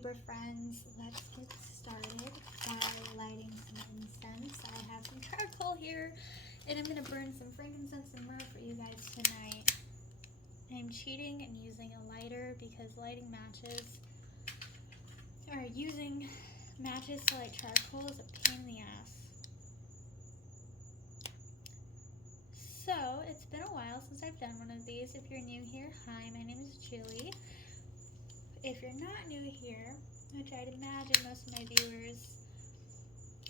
Libra friends, let's get started by lighting some incense. I have some charcoal here, and I'm going to burn some frankincense and myrrh for you guys tonight. I'm cheating and using a lighter because lighting matches, or using matches to light charcoal, is a pain in the ass. So, it's been a while since I've done one of these. If you're new here, hi, my name is Julie. If you're not new here, which I'd imagine most of my viewers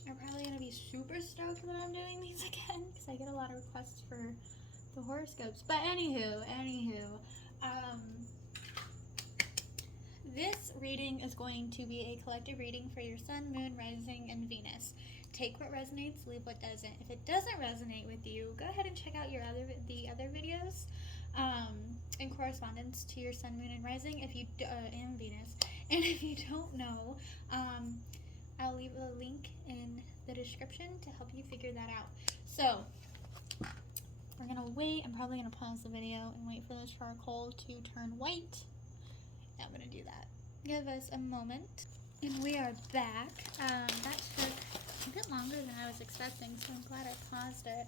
are probably going to be super stoked that I'm doing these again, because I get a lot of requests for the horoscopes. But anywho, this reading is going to be a collective reading for your sun, moon, rising, and Venus. Take what resonates, leave what doesn't. If it doesn't resonate with you, go ahead and check out the other videos in correspondence to your sun, moon, and rising. If you and Venus, and if you don't know, I'll leave a link in the description to help you figure that out. So we're gonna wait. I'm probably gonna pause the video and wait for the charcoal to turn white. Yeah, I'm gonna do that. Give us a moment, and we are back. That took a bit longer than I was expecting, so I'm glad I paused it.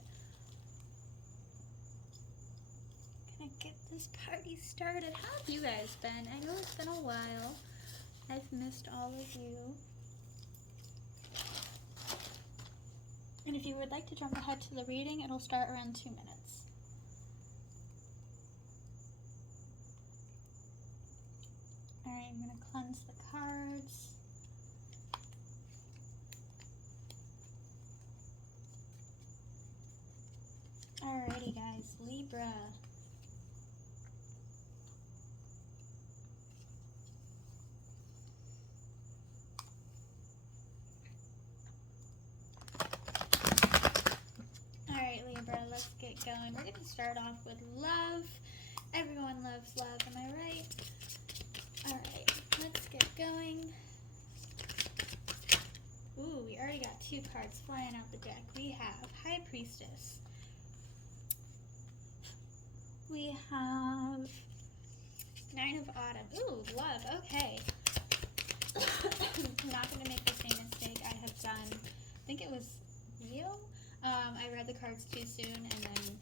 Gonna get this party started. How have you guys been? I know it's been a while. I've missed all of you. And if you would like to jump ahead to the reading, it'll start around 2 minutes. Alright, I'm gonna cleanse the cards. Alrighty guys, Libra. Alright Libra, let's get going. We're going to start off with love. Everyone loves love, am I right? Alright, let's get going. Ooh, we already got 2 cards flying out the deck. We have High Priestess. We have 9 of Autumn. Ooh, love, okay. I'm not going to make the same mistake I have done. I think it was Leo. I read the cards too soon, and then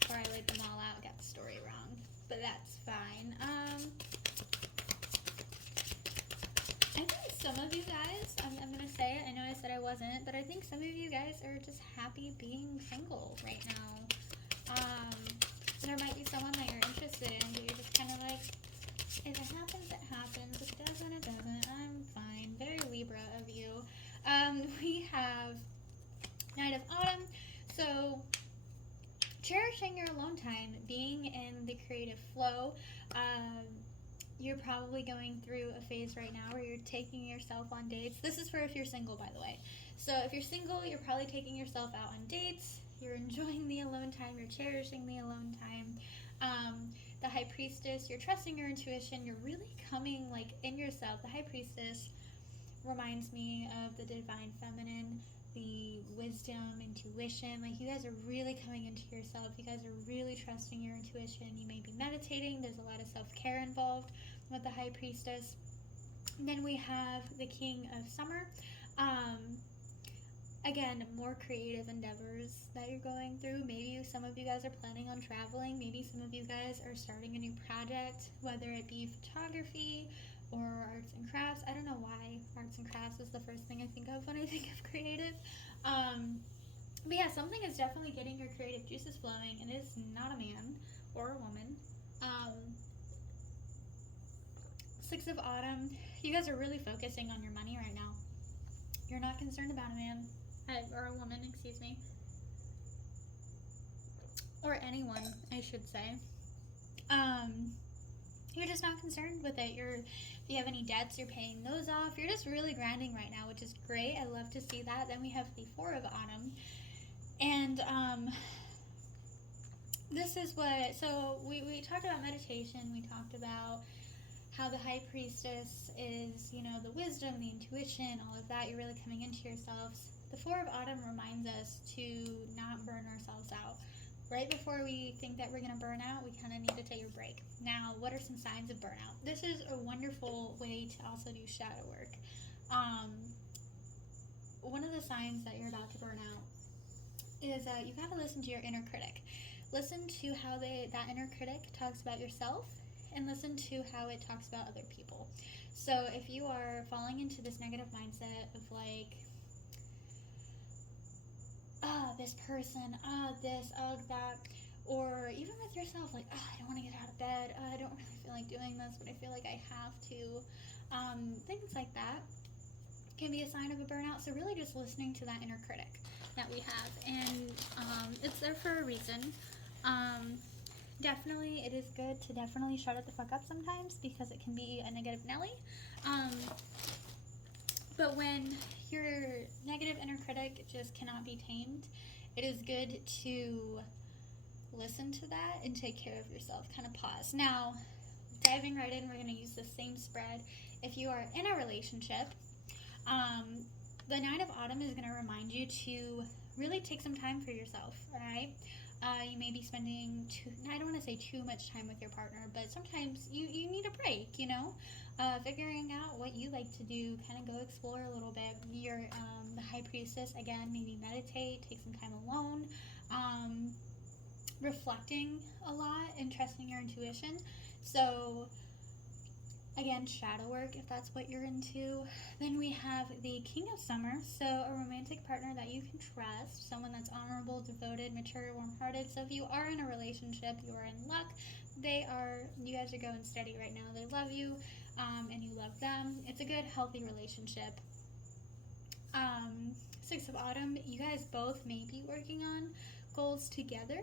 before I laid them all out, got the story wrong. But that's fine. I think some of you guys, I'm going to say it, I know I said I wasn't, but I think some of you guys are just happy being single right now. There might be someone that you're interested in, but you're just kind of like, if it happens, it happens. If it doesn't, it doesn't. I'm fine. Very Libra of you. We have Knight of Autumn. So, cherishing your alone time, being in the creative flow. You're probably going through a phase right now where you're taking yourself on dates. This is for if you're single, by the way. So if you're single, you're probably taking yourself out on dates. You're enjoying the alone time. You're cherishing the alone time. The High Priestess, you're trusting your intuition. You're really coming like in yourself. The High Priestess reminds me of the Divine Feminine, the wisdom, intuition. Like, you guys are really coming into yourself. You guys are really trusting your intuition. You may be meditating. There's a lot of self-care involved with the High Priestess. And then we have the King of Summer. Again, more creative endeavors that you're going through. Maybe some of you guys are planning on traveling. Maybe some of you guys are starting a new project, whether it be photography or arts and crafts. I don't know why arts and crafts is the first thing I think of when I think of creative. But yeah, something is definitely getting your creative juices flowing, and it's not a man or a woman. 6 of Autumn, you guys are really focusing on your money right now. You're not concerned about a man, or a woman, excuse me. Or anyone, I should say. You're just not concerned with it. If you have any debts, you're paying those off. You're just really grinding right now, which is great. I love to see that. Then we have the 4 of Autumn. And this is what, so we talked about meditation. We talked about how the High Priestess is, you know, the wisdom, the intuition, all of that. You're really coming into yourselves. The 4 of Autumn reminds us to not burn ourselves out. right before we think that we're going to burn out, we kind of need to take a break. Now, what are some signs of burnout? This is a wonderful way to also do shadow work. One of the signs that you're about to burn out is you got to listen to your inner critic. Listen to how that inner critic talks about yourself, and listen to how it talks about other people. So if you are falling into this negative mindset of like, this person, this, that, or even with yourself, like, I don't want to get out of bed, I don't really feel like doing this, but I feel like I have to, things like that can be a sign of a burnout. So really just listening to that inner critic that we have, and it's there for a reason. Definitely it is good to definitely shut it the fuck up sometimes, because it can be a negative Nelly. But when your negative inner critic just cannot be tamed, it is good to listen to that and take care of yourself. Kind of pause. Now, diving right in, we're going to use the same spread. If you are in a relationship, the Nine of Autumn is going to remind you to really take some time for yourself, all right? You may be spending I don't want to say too much time with your partner, but sometimes you need a break, you know? Figuring out what you like to do, kind of go explore a little bit. You're the High Priestess, again, maybe meditate, take some time alone, reflecting a lot and trusting your intuition. So again, shadow work, if that's what you're into. Then we have the King of Summer, so a romantic partner that you can trust, someone that's honorable, devoted, mature, warm-hearted. So if you are in a relationship, you are in luck. You guys are going steady right now. They love you, and you love them. It's a good, healthy relationship. Six of Autumn, you guys both may be working on goals together.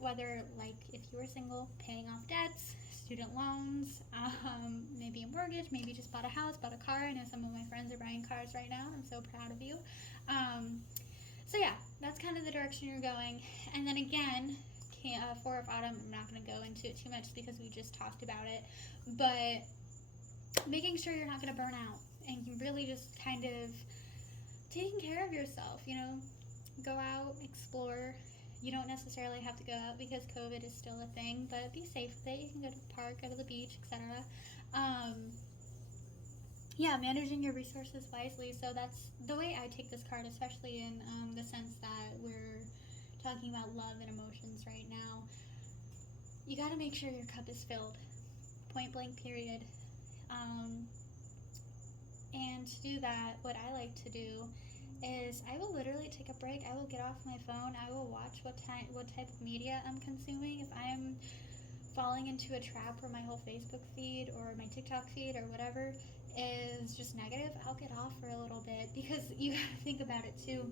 Whether, like, if you were single, paying off debts, student loans, maybe a mortgage, maybe just bought a house, bought a car. I know some of my friends are buying cars right now. I'm so proud of you. So yeah, that's kind of the direction you're going. And then again, Four of Autumn, I'm not going to go into it too much because we just talked about it, but making sure you're not going to burn out and really just kind of taking care of yourself, you know, go out, explore. You don't necessarily have to go out because COVID is still a thing, but be safe with it. You can go to the park, go to the beach, etc. Yeah, managing your resources wisely. So that's the way I take this card, especially in the sense that we're talking about love and emotions right now. You got to make sure your cup is filled, point blank period. And to do that, what I like to do is I will literally take a break. I will get off my phone. I will watch what type of media I'm consuming. If I'm falling into a trap where my whole Facebook feed or my TikTok feed or whatever is just negative, I'll get off for a little bit, because you gotta think about it too.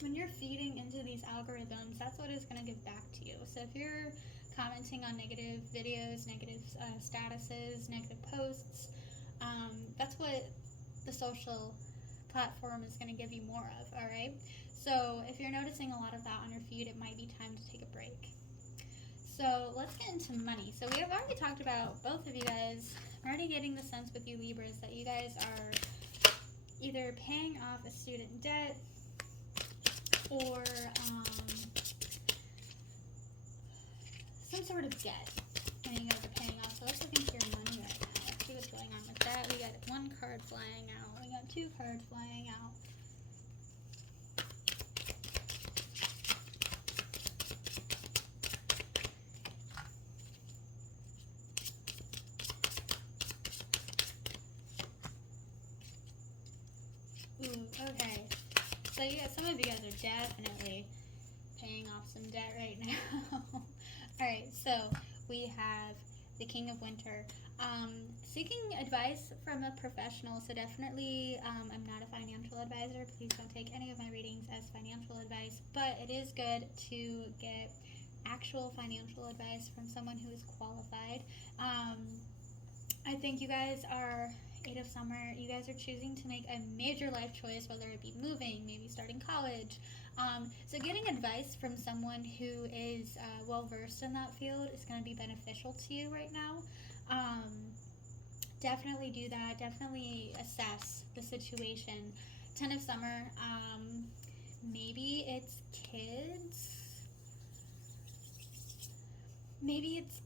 When you're feeding into these algorithms, that's what is going to give back to you. So if you're commenting on negative videos, negative statuses, negative posts, that's what the social platform is going to give you more of, all right? So if you're noticing a lot of that on your feed, it might be time to take a break. So let's get into money. So we have already talked about, both of you guys, I'm already getting the sense with you Libras that you guys are either paying off a student debt or some sort of debt that you guys are paying off. So let's look into your money right now. Let's see what's going on with that. We got one card flying out. We got two cards flying out. Ooh, okay. So yeah, some of you guys are definitely paying off some debt right now. Alright, so we have the King of Winter. Seeking advice from a professional, so definitely, I'm not a financial advisor. Please don't take any of my readings as financial advice, but it is good to get actual financial advice from someone who is qualified. I think you guys are Eight of Summer. You guys are choosing to make a major life choice, whether it be moving, maybe starting college. So getting advice from someone who is well-versed in that field is going to be beneficial to you right now. Definitely do that. Definitely assess the situation. 10 of Summer, maybe it's kids. maybe it's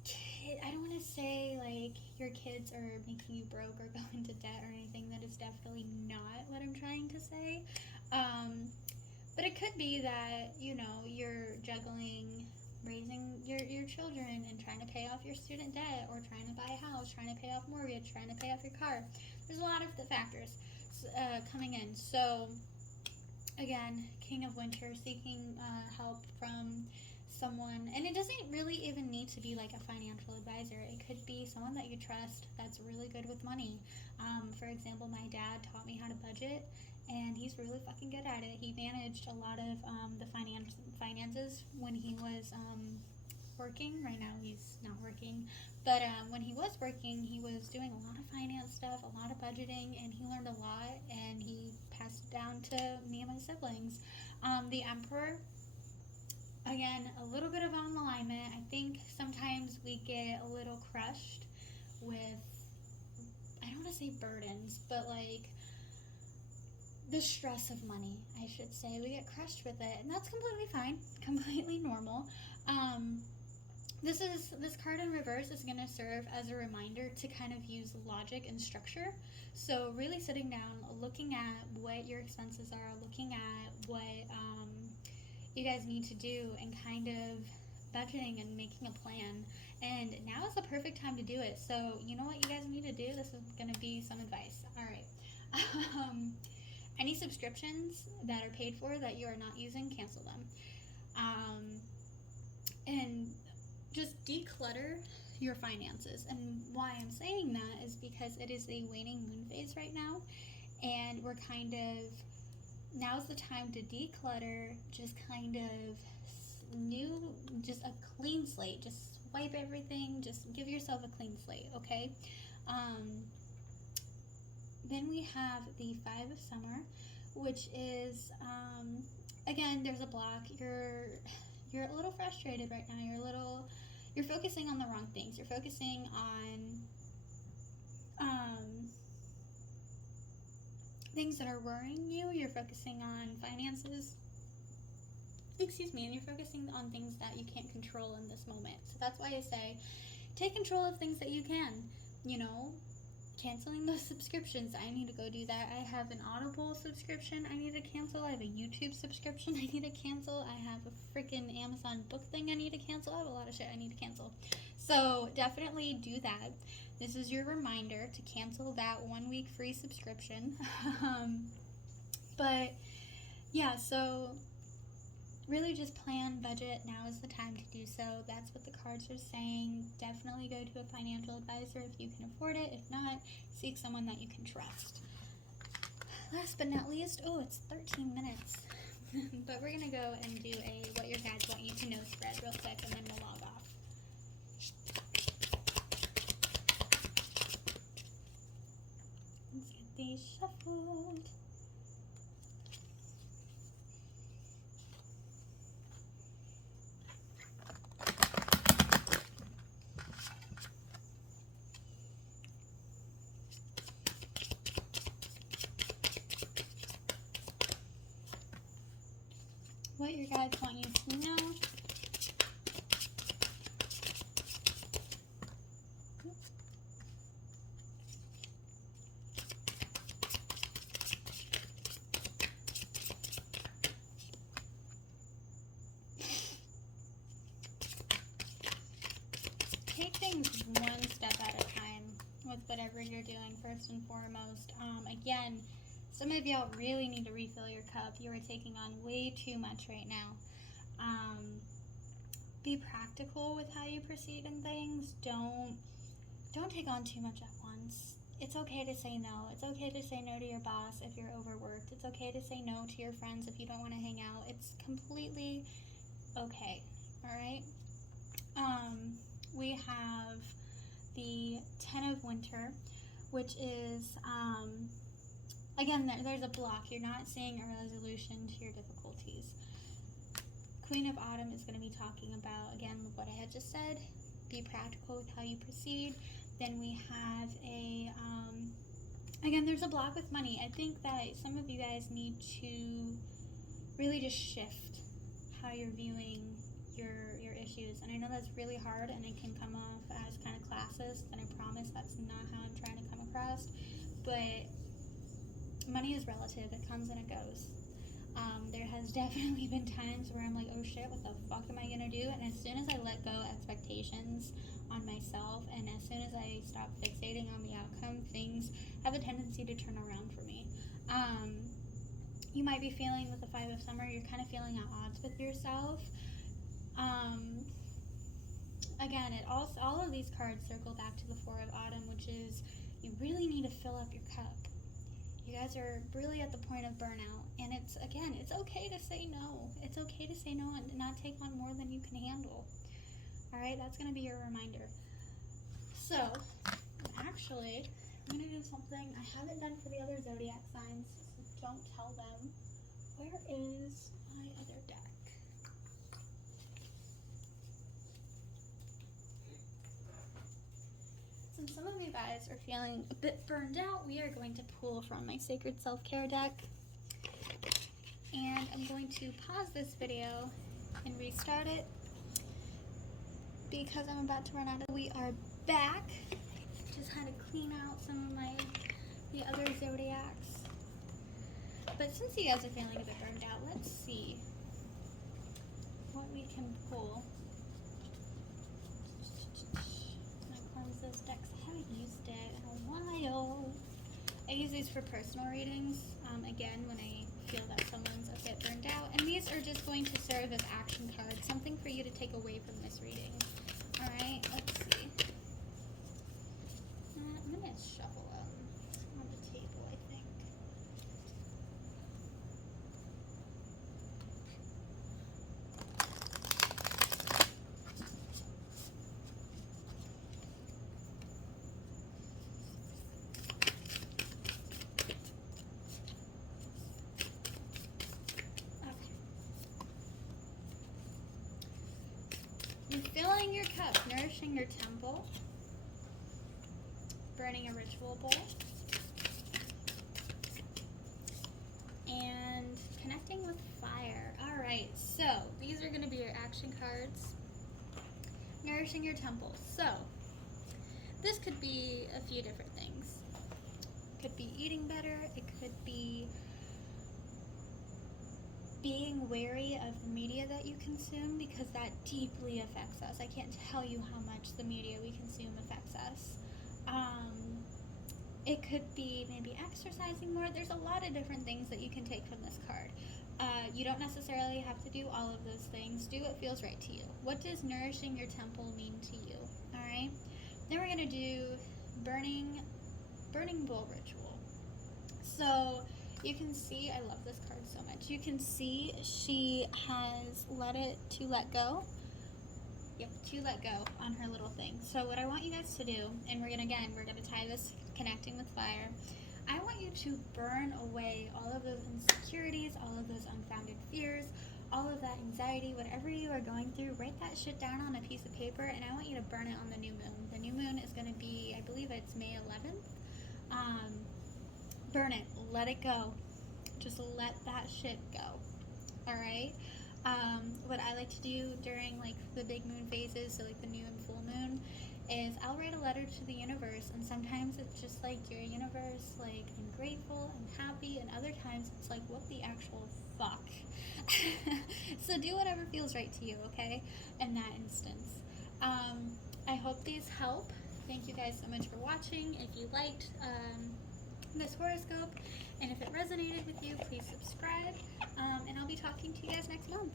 I don't want to say like your kids are making you broke or go into debt or anything. That is definitely not what I'm trying to say. But it could be that, you know, you're juggling raising your children and trying to pay off your student debt, or trying to buy a house, trying to pay off mortgage, trying to pay off your car. There's a lot of the factors coming in. So again, King of Winter, seeking help from someone, and it doesn't really even need to be like a financial advisor. It could be someone that you trust that's really good with money. For example, my dad taught me how to budget, and he's really fucking good at it. He managed a lot of the finances when he was working. Right now he's not working, but when he was working, he was doing a lot of finance stuff, a lot of budgeting, and he learned a lot, and he passed it down to me and my siblings. The Emperor, again, a little bit of on alignment. I think sometimes we get a little crushed with, I don't want to say burdens, but like the stress of money, I should say. We get crushed with it, and that's completely fine, completely normal. This card in reverse is going to serve as a reminder to kind of use logic and structure. So really sitting down, looking at what your expenses are, looking at what you guys need to do, and kind of budgeting and making a plan. And now is the perfect time to do it. So you know what you guys need to do? This is going to be some advice. All right. Any subscriptions that are paid for that you are not using, cancel them. And just declutter your finances. And why I'm saying that is because it is a waning moon phase right now, and we're kind of, now's the time to declutter, just kind of just a clean slate. Just wipe everything, just give yourself a clean slate, okay? Then we have the Five of Summer, which is, again, there's a block. You're a little frustrated right now. You're focusing on the wrong things. You're focusing on things that are worrying you. You're focusing on finances. Excuse me, and you're focusing on things that you can't control in this moment. So that's why I say, take control of things that you can. You know, canceling those subscriptions. I need to go do that. I have an Audible subscription I need to cancel. I have a YouTube subscription I need to cancel. I have a freaking Amazon book thing I need to cancel. I have a lot of shit I need to cancel. So definitely do that. This is your reminder to cancel that 1 week free subscription. But yeah, so really just plan, budget. Now is the time to do so. That's what the cards are saying. Definitely go to a financial advisor if you can afford it. If not, seek someone that you can trust. Last but not least, oh, it's 13 minutes. But we're going to go and do a what your guides want you to know spread real quick, and then we'll log off. Let's get these shuffled. What your guides want you to know. Take things one step at a time with whatever you're doing, first and foremost. Again, some of y'all really need to refill your cup. You are taking on way too much right now. Be practical with how you proceed in things. Don't take on too much at once. It's okay to say no. It's okay to say no to your boss if you're overworked. It's okay to say no to your friends if you don't want to hang out. It's completely okay. All right? We have the Ten of Winter, which is, again, there's a block. You're not seeing a resolution to your difficulties. Queen of Autumn is going to be talking about, again, what I had just said. Be practical with how you proceed. Then we have again, there's a block with money. I think that some of you guys need to really just shift how you're viewing your issues. And I know that's really hard and it can come off as kind of classist, and I promise that's not how I'm trying to come across. But money is relative. It comes and it goes. There has definitely been times where I'm like, oh shit, what the fuck am I gonna do? And as soon as I let go expectations on myself, and as soon as I stop fixating on the outcome, things have a tendency to turn around for me. You might be feeling with the Five of Summer, you're kind of feeling at odds with yourself. Again, all of these cards circle back to the Four of Autumn, which is you really need to fill up your cup. You guys are really at the point of burnout, and it's okay to say no. It's okay to say no and not take on more than you can handle. All right, that's going to be your reminder. So, actually, I'm going to do something I haven't done for the other zodiac signs, so don't tell them. Where is my other deck? Since some of you guys are feeling a bit burned out, we are going to pull from my Sacred Self-Care deck. And I'm going to pause this video and restart it because I'm about to run out of. We are back. Just had to clean out some of the other zodiacs. But since you guys are feeling a bit burned out, let's see what we can pull. This deck, I haven't used it in a while. I use these for personal readings, again, when I feel that someone's a bit burned out. And these are just going to serve as action cards, something for you to take away from this reading. Alright, let's see. I'm going to shuffle them on the table, I think. Refilling your cup, nourishing your temple, burning a ritual bowl, and connecting with fire. Alright, so these are going to be your action cards. Nourishing your temple. So, this could be a few different things. It could be eating better, it could be being wary of the media that you consume, because that deeply affects us. I can't tell you how much the media we consume affects us. It could be maybe exercising more. There's a lot of different things that you can take from this card. You don't necessarily have to do all of those things. Do what feels right to you. What does nourishing your temple mean to you? Alright? Then we're going to do burning bowl ritual. So, you can see, I love this card so much. You can see she has let go. Yep, to let go on her little thing. So what I want you guys to do, and we're gonna tie this connecting with fire. I want you to burn away all of those insecurities, all of those unfounded fears, all of that anxiety, whatever you are going through. Write that shit down on a piece of paper, and I want you to burn it on the new moon. The new moon is gonna be, I believe it's May 11th. Burn it, let it go. Just let that shit go. Alright? What I like to do during like the big moon phases, so like the new and full moon, is I'll write a letter to the universe, and sometimes it's just like, dear universe, like, I'm grateful, I'm happy, and other times it's like, what the actual fuck? So do whatever feels right to you, okay? In that instance. I hope these help. Thank you guys so much for watching. If you liked this horoscope, and if it resonated with you, please subscribe, and I'll be talking to you guys next month.